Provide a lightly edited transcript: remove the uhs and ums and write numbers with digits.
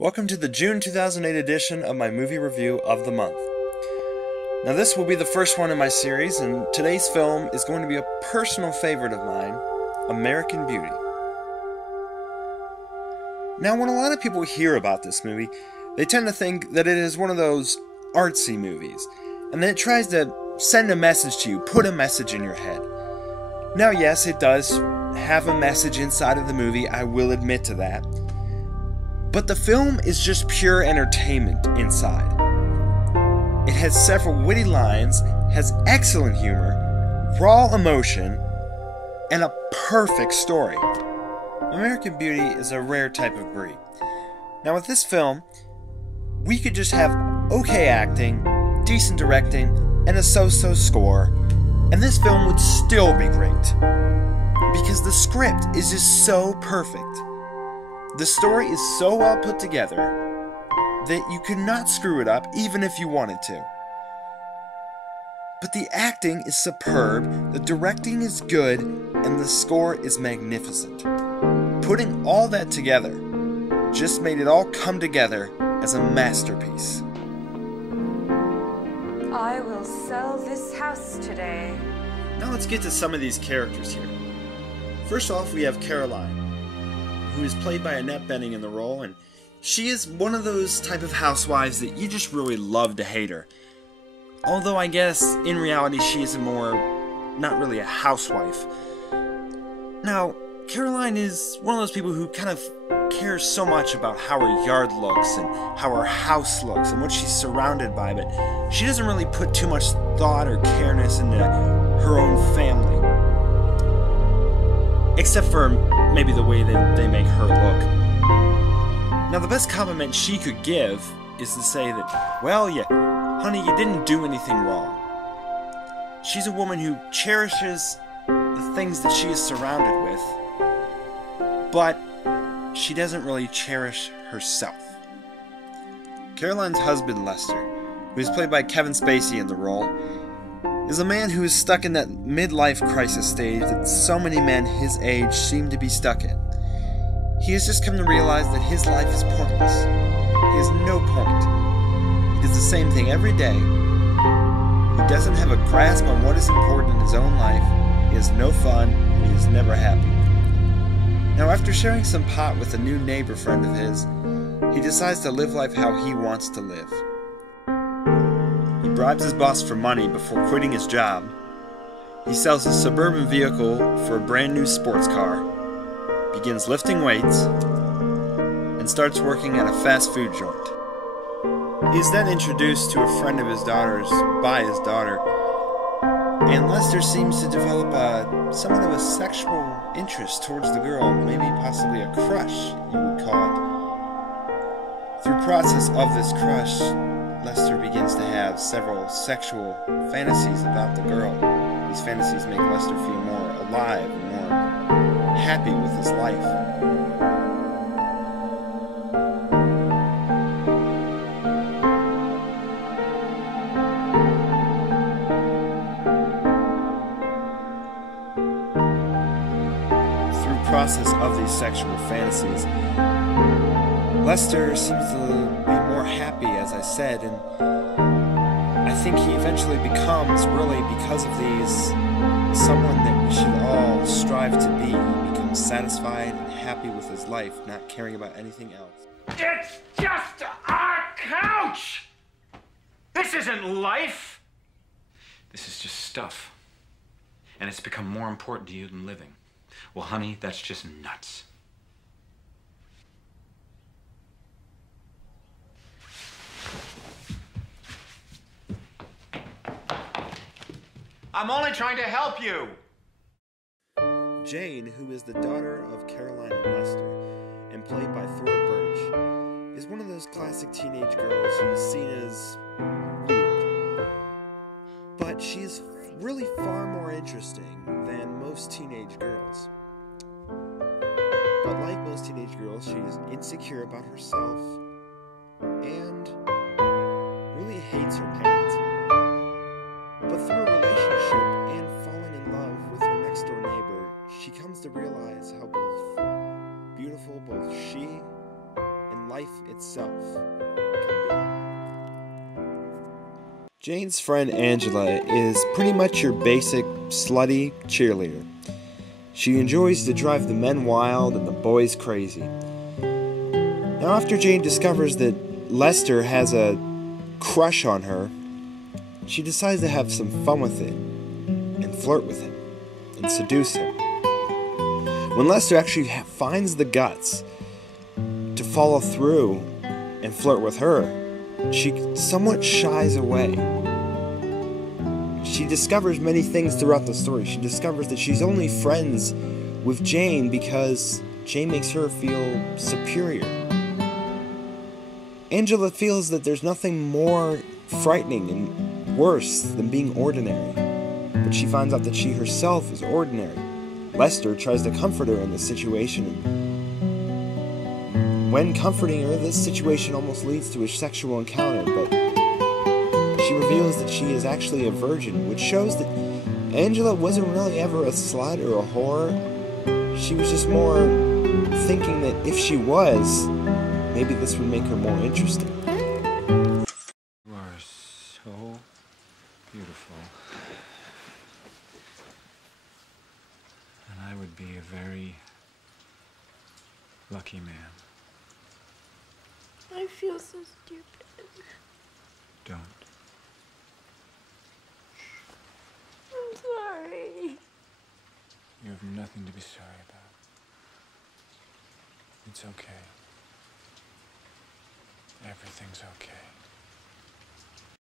Welcome to the June 2008 edition of my movie review of the month. Now this will be the first one in my series, and today's film is going to be a personal favorite of mine, American Beauty. Now when a lot of people hear about this movie, they tend to think that it is one of those artsy movies, and that it tries to send a message to you, put a message in your head. Now yes, it does have a message inside of the movie, I will admit to that. But the film is just pure entertainment inside. It has several witty lines, has excellent humor, raw emotion, and a perfect story. American Beauty is a rare type of breed. Now with this film, we could just have okay acting, decent directing, and a so-so score, and this film would still be great. Because the script is just so perfect. The story is so well put together that you could not screw it up even if you wanted to. But the acting is superb, the directing is good, and the score is magnificent. Putting all that together just made it all come together as a masterpiece. I will sell this house today. Now let's get to some of these characters here. First off, we have Caroline, who is played by Annette Bening in the role, and she is one of those type of housewives that you just really love to hate her. Although I guess in reality she is not really a housewife. Now, Caroline is one of those people who kind of cares so much about how her yard looks and how her house looks and what she's surrounded by, but she doesn't really put too much thought or careness into her own family. Except for maybe the way that they make her look. Now the best compliment she could give is to say that, well, honey, you didn't do anything wrong. She's a woman who cherishes the things that she is surrounded with, but she doesn't really cherish herself. Caroline's husband, Lester, who is played by Kevin Spacey in the role, is a man who is stuck in that midlife crisis stage that so many men his age seem to be stuck in. He has just come to realize that his life is pointless. He has no point. He does the same thing every day. He doesn't have a grasp on what is important in his own life. He has no fun, and he is never happy. Now after sharing some pot with a new neighbor friend of his, he decides to live life how he wants to live. He bribes his boss for money before quitting his job. He sells his suburban vehicle for a brand new sports car, begins lifting weights, and starts working at a fast food joint. He is then introduced to a friend of his daughter's by his daughter, and Lester seems to develop somewhat of a sexual interest towards the girl, maybe possibly a crush, you would call it. Through process of this crush, Lester begins to have several sexual fantasies about the girl. These fantasies make Lester feel more alive and more happy with his life. Through process of these sexual fantasies, Lester seems to be more happy, as I said, and I think he eventually becomes, really because of these, someone that we should all strive to be. He becomes satisfied and happy with his life, not caring about anything else. It's just our couch! This isn't life! This is just stuff. And it's become more important to you than living. Well, honey, that's just nuts. I'm only trying to help you! Jane, who is the daughter of Caroline and Lester, and played by Thora Birch, is one of those classic teenage girls who is seen as weird. But she is really far more interesting than most teenage girls. But like most teenage girls, she is insecure about herself and really hates her parents. But through a relationship and falling in love with her next door neighbor, she comes to realize how beautiful both she and life itself can be. Jane's friend Angela is pretty much your basic slutty cheerleader. She enjoys to drive the men wild and the boys crazy. Now, after Jane discovers that Lester has a crush on her, she decides to have some fun with it and flirt with him and seduce him. When Lester actually finds the guts to follow through and flirt with her, she somewhat shies away. She discovers many things throughout the story. She discovers that she's only friends with Jane because Jane makes her feel superior. Angela feels that there's nothing more frightening and worse than being ordinary, but she finds out that she herself is ordinary. Lester tries to comfort her in this situation, and when comforting her, this situation almost leads to a sexual encounter, but she reveals that she is actually a virgin, which shows that Angela wasn't really ever a slut or a whore. She was just more thinking that if she was, maybe this would make her more interesting. You are so beautiful. And I would be a very lucky man. I feel so stupid. Don't. I'm sorry. You have nothing to be sorry about. It's okay. Everything's okay.